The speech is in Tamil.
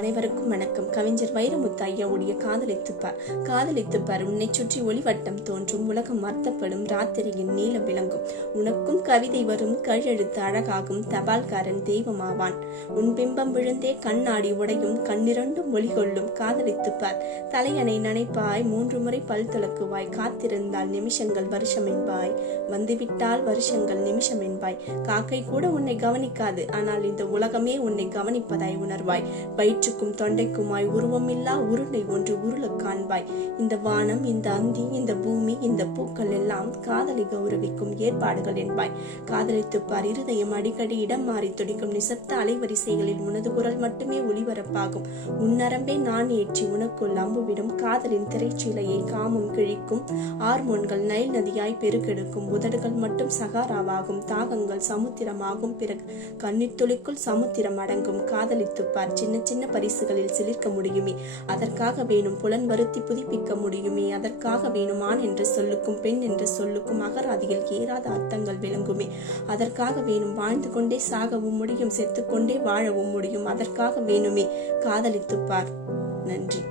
அனைவருக்கும் வணக்கம். கவிஞர் வைரமுத்து ஐயாவுடைய காதலித்துப்பார் உன்னை சுற்றி ஒளிவட்டம் தோன்றும், உலகம் அர்த்தப்படும், ராத்திரியின் நீளம் விளங்கும், உனக்கும் கவிதை வரும், கழெழுத்து அழகாகும், தபால்காரன் தெய்வமாவான், உன் பிம்பம் விழுந்தே கண்ணாடி உடையும், கண்ணிரண்டும் ஒளி கொள்ளும், காதலித்துப்பார் தலையணை நனைப்பாய், 3 முறை பல் துலக்குவாய், காத்திருந்தால் நிமிஷங்கள் வருஷம் என்பாய், வந்துவிட்டால் வருஷங்கள் நிமிஷம் என்பாய், காக்கை கூட உன்னை கவனிக்காது, ஆனால் இந்த உலகமே உன்னை கவனிப்பதாய் உணர்வாய், வயிற்றுக்கும் தொண்டைக்குமாய் உருவமில்லா உருண்டை ஒன்று உருள காண்பாய், இந்த வானம், இந்த அந்தி, இந்த பூமி, இந்த பூக்கள் எல்லாம் காதலை கௌரவிக்கும் ஏற்பாடுகள் என்பாய், காதலித்துப்பார் இருதயம் அடிக்கடி இடம் மாறி துடிக்கும், நிசப்த அலைவரிசைகளில் உனது குரல் மட்டுமே ஒளிபரப்பாகும், உன்னரம்பை நான் ஏற்றி உனக்குள் அம்புவிடும், காதலின் திரைச்சீலையை காமம் கிழிக்கும், ஹார்மோன்கள் நைல் நதியாய் பெருக்கெடுக்கும், உதடுகள் மட்டும் சகாராவாகும், தாகங்கள் சமுத்திரமாகும், பிறகு கண்ணீர் துளிக்குள் சமுத்திரம் அடங்கும், காதலித்துப்பார் சின்ன சின்ன பரிசுகளில் சிலிர்க்க முடியுமே, அதற்காக வேணும் புலன் வருத்தி புதுப்பிக்க முடியுமே, அதற்காக வேணும் ஆண் என்ற சொல்லுக்கும் பெண் என்ற சொல்லுக்கும் அகராதியில் ஏறாத அர்த்தங்கள் விளங்குமே, அதற்காக வேணும் வாழ்ந்து கொண்டே சாகவும் முடியும், செத்துக்கொண்டே வாழவும் முடியும், அதற்காக வேணுமே காதலித்துப்பார். நன்றி.